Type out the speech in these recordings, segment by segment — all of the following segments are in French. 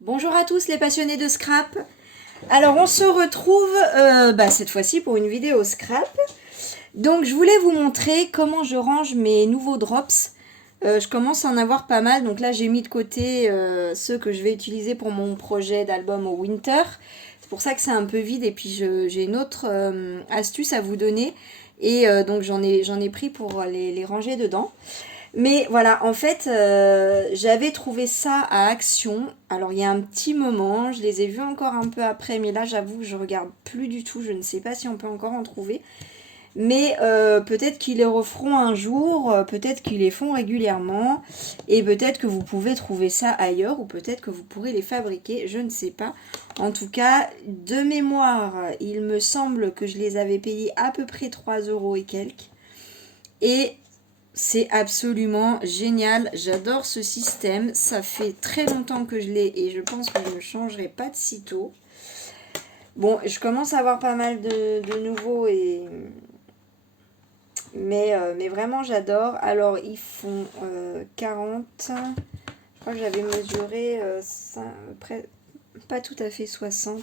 Bonjour à tous les passionnés de scrap. Alors on se retrouve cette fois-ci pour une vidéo scrap. Donc je voulais vous montrer comment je range mes nouveaux drops. Je commence à en avoir pas mal. Donc là j'ai mis de côté ceux que je vais utiliser pour mon projet d'album au winter. C'est pour ça que c'est un peu vide et puis j'ai une autre astuce à vous donner. Et donc j'en ai pris pour les ranger dedans. Mais voilà, en fait, j'avais trouvé ça à Action. Alors, il y a un petit moment, je les ai vus encore un peu après, mais là, j'avoue que je regarde plus du tout. Je ne sais pas si on peut encore en trouver. Mais peut-être qu'ils les referont un jour, peut-être qu'ils les font régulièrement. Et peut-être que vous pouvez trouver ça ailleurs, ou peut-être que vous pourrez les fabriquer, je ne sais pas. En tout cas, de mémoire, il me semble que je les avais payés à peu près 3 euros et quelques. Et c'est absolument génial, j'adore ce système, ça fait très longtemps que je l'ai et je pense que je ne changerai pas de sitôt. Bon, je commence à avoir pas mal de nouveaux, mais vraiment j'adore. Alors ils font 40, je crois que j'avais mesuré pas tout à fait 60,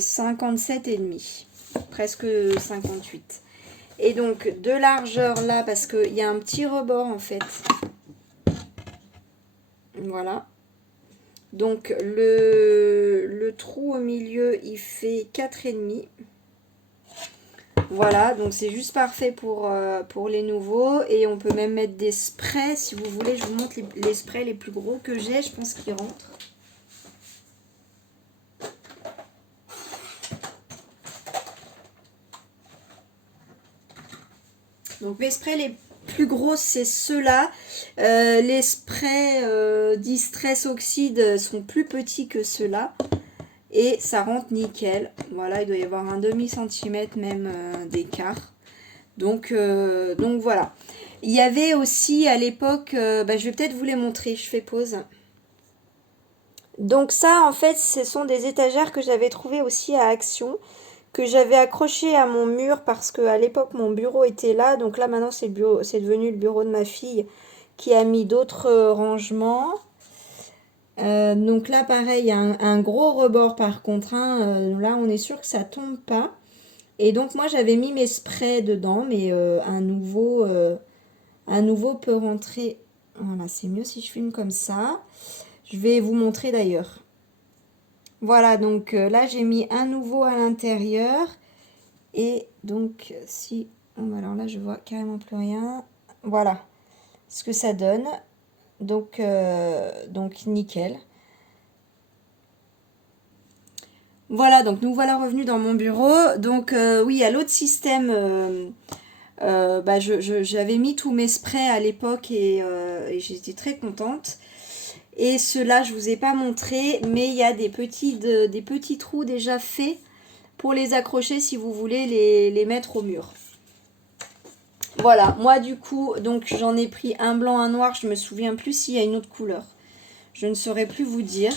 57 et demi, presque 58. Et donc de largeur là, parce qu'il y a un petit rebord en fait. Voilà. Donc le trou au milieu, il fait 4,5. Voilà, donc c'est juste parfait pour les nouveaux. Et on peut même mettre des sprays si vous voulez. Je vous montre les sprays les plus gros que j'ai. Je pense qu'ils rentrent. Donc mes sprays les plus gros, c'est ceux-là. Les sprays Distress Oxide sont plus petits que ceux-là. Et ça rentre nickel. Voilà, il doit y avoir un demi-centimètre même d'écart. Donc voilà. Il y avait aussi à l'époque, je vais peut-être vous les montrer, je fais pause. Donc ça, en fait, ce sont des étagères que j'avais trouvées aussi à Action, que j'avais accrochées à mon mur parce qu'à l'époque, mon bureau était là. Donc là, maintenant, c'est devenu le bureau de ma fille qui a mis d'autres rangements. Donc là, pareil, il y a un gros rebord par contre. Là, on est sûr que ça tombe pas. Et donc, moi, j'avais mis mes sprays dedans, mais un nouveau peut rentrer. Voilà, c'est mieux si je filme comme ça. Je vais vous montrer d'ailleurs. Voilà, donc là, j'ai mis un nouveau à l'intérieur. Et donc, si... alors là, je vois carrément plus rien. Voilà ce que ça donne. Donc nickel. Voilà, donc nous voilà revenus dans mon bureau. Donc oui, à l'autre système, j'avais mis tous mes sprays à l'époque et j'étais très contente. Et ceux-là, je vous ai pas montré, mais il y a des petits trous déjà faits pour les accrocher si vous voulez les mettre au mur. Voilà, moi du coup, donc j'en ai pris un blanc, un noir, je me souviens plus s'il y a une autre couleur. Je ne saurais plus vous dire.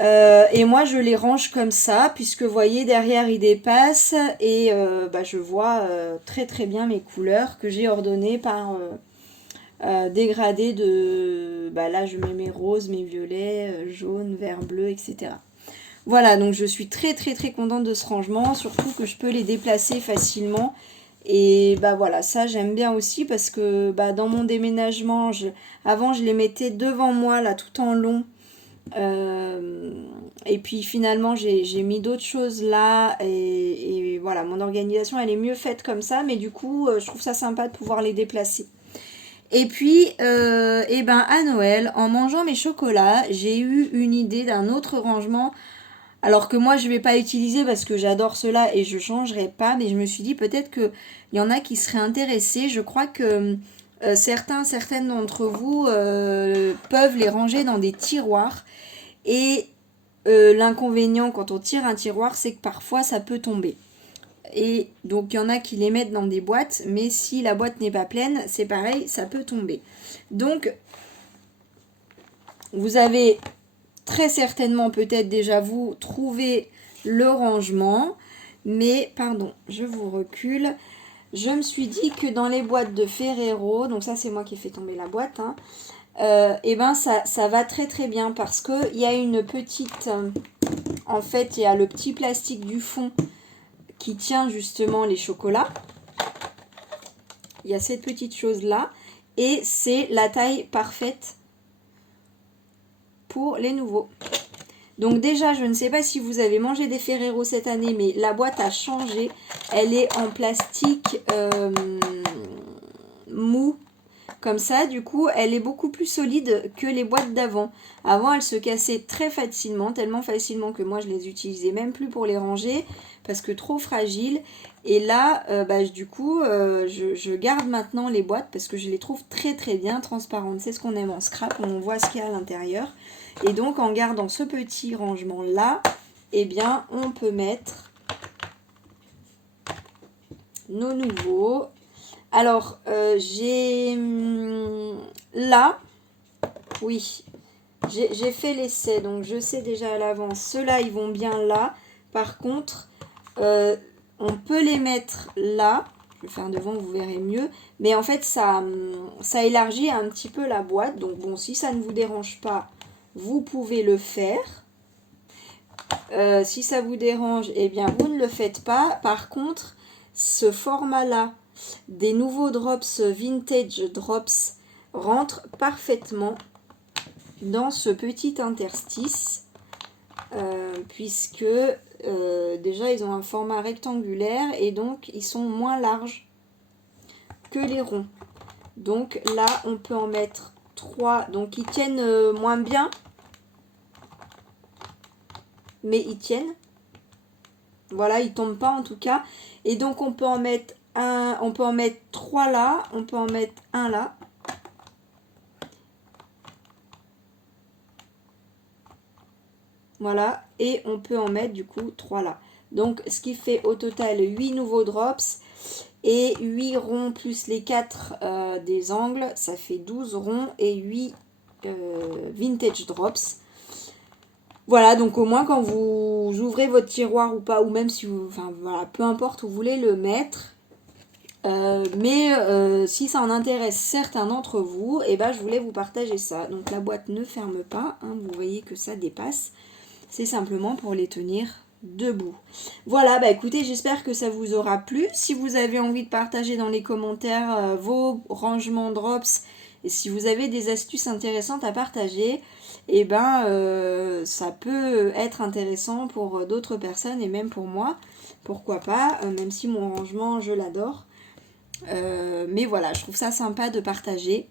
Et moi je les range comme ça, puisque vous voyez derrière ils dépassent et je vois très très bien mes couleurs que j'ai ordonnées par dégradé de... là je mets mes roses, mes violets, jaunes, vert, bleu, etc. Voilà, donc je suis très très très contente de ce rangement, surtout que je peux les déplacer facilement. Et voilà, ça j'aime bien aussi parce que dans mon déménagement, avant je les mettais devant moi là tout en long. Et puis finalement j'ai mis d'autres choses là et voilà, mon organisation elle est mieux faite comme ça, mais du coup je trouve ça sympa de pouvoir les déplacer. Et puis à Noël, en mangeant mes chocolats, j'ai eu une idée d'un autre rangement, alors que moi je vais pas utiliser parce que j'adore cela et je changerai pas, mais je me suis dit peut-être que il y en a qui seraient intéressés. Je crois que certaines d'entre vous peuvent les ranger dans des tiroirs. Et l'inconvénient quand on tire un tiroir, c'est que parfois ça peut tomber. Et donc il y en a qui les mettent dans des boîtes, mais si la boîte n'est pas pleine, c'est pareil, ça peut tomber. Donc vous avez très certainement peut-être déjà vous trouvé le rangement, mais pardon, je vous recule. Je me suis dit que dans les boîtes de Ferrero, donc ça c'est moi qui ai fait tomber la boîte, et ben ça va très très bien parce que il y a une petite... en fait, il y a le petit plastique du fond qui tient justement les chocolats. Il y a cette petite chose là. Et c'est la taille parfaite pour les nouveaux. Donc déjà, je ne sais pas si vous avez mangé des Ferrero cette année, mais la boîte a changé. Elle est en plastique mou. Comme ça, du coup, elle est beaucoup plus solide que les boîtes d'avant. Avant, elles se cassaient très facilement, tellement facilement que moi, je les utilisais même plus pour les ranger, parce que trop fragiles. Et là, du coup, je garde maintenant les boîtes, parce que je les trouve très très bien transparentes. C'est ce qu'on aime en scrap, on voit ce qu'il y a à l'intérieur. Et donc, en gardant ce petit rangement-là, eh bien, on peut mettre nos nouveaux... Alors, j'ai là, oui, j'ai fait l'essai, donc je sais déjà à l'avance, ceux-là, ils vont bien là. Par contre, on peut les mettre là. Je vais faire devant, vous verrez mieux. Mais en fait, ça élargit un petit peu la boîte. Donc bon, si ça ne vous dérange pas, vous pouvez le faire. Si ça vous dérange, eh bien, vous ne le faites pas. Par contre, ce format-là, des nouveaux drops vintage drops rentrent parfaitement dans ce petit interstice puisque déjà ils ont un format rectangulaire et donc ils sont moins larges que les ronds. Donc là on peut en mettre 3, donc ils tiennent moins bien, mais ils tiennent. Voilà, ils tombent pas en tout cas. Et donc on peut en mettre on peut en mettre 3 là, on peut en mettre un là. Voilà, et on peut en mettre du coup 3 là. Donc ce qui fait au total 8 nouveaux drops et 8 ronds plus les 4 des angles, ça fait 12 ronds et 8 vintage drops. Voilà, donc au moins quand vous ouvrez votre tiroir ou pas, ou même si vous, enfin voilà, peu importe où vous voulez le mettre, si ça en intéresse certains d'entre vous, et ben je voulais vous partager ça. Donc la boîte ne ferme pas, hein, vous voyez que ça dépasse. C'est simplement pour les tenir debout. Voilà, bah écoutez, j'espère que ça vous aura plu. Si vous avez envie de partager dans les commentaires vos rangements drops et si vous avez des astuces intéressantes à partager, et ça peut être intéressant pour d'autres personnes et même pour moi. Pourquoi pas, même si mon rangement, je l'adore. Mais voilà, je trouve ça sympa de partager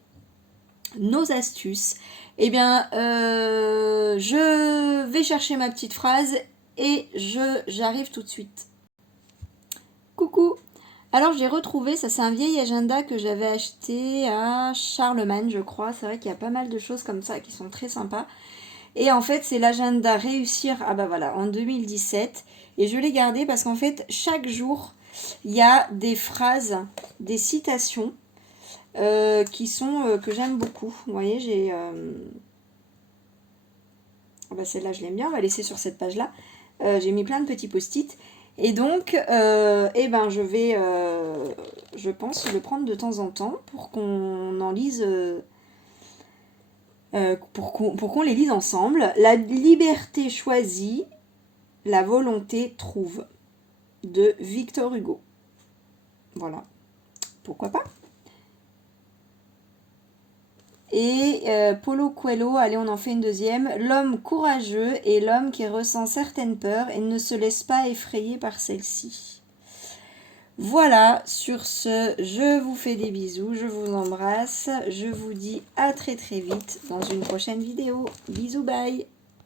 nos astuces. Eh bien, je vais chercher ma petite phrase et j'arrive tout de suite. Coucou! Alors j'ai retrouvé, ça c'est un vieil agenda que j'avais acheté à Charlemagne, je crois. C'est vrai qu'il y a pas mal de choses comme ça qui sont très sympas. Et en fait, c'est l'agenda Réussir, en 2017. Et je l'ai gardé parce qu'en fait, chaque jour, il y a des phrases, des citations que j'aime beaucoup. Vous voyez, j'ai... celle-là, je l'aime bien. On va laisser sur cette page-là. J'ai mis plein de petits post-it. Et donc, je vais, je pense, le prendre de temps en temps pour qu'on en lise... pour qu'on les lise ensemble. La liberté choisit, la volonté trouve. De Victor Hugo. Voilà. Pourquoi pas? Et Paulo Coelho, allez, on en fait une deuxième. L'homme courageux est l'homme qui ressent certaines peurs et ne se laisse pas effrayer par celles-ci. Voilà, sur ce, je vous fais des bisous, je vous embrasse. Je vous dis à très très vite dans une prochaine vidéo. Bisous, bye!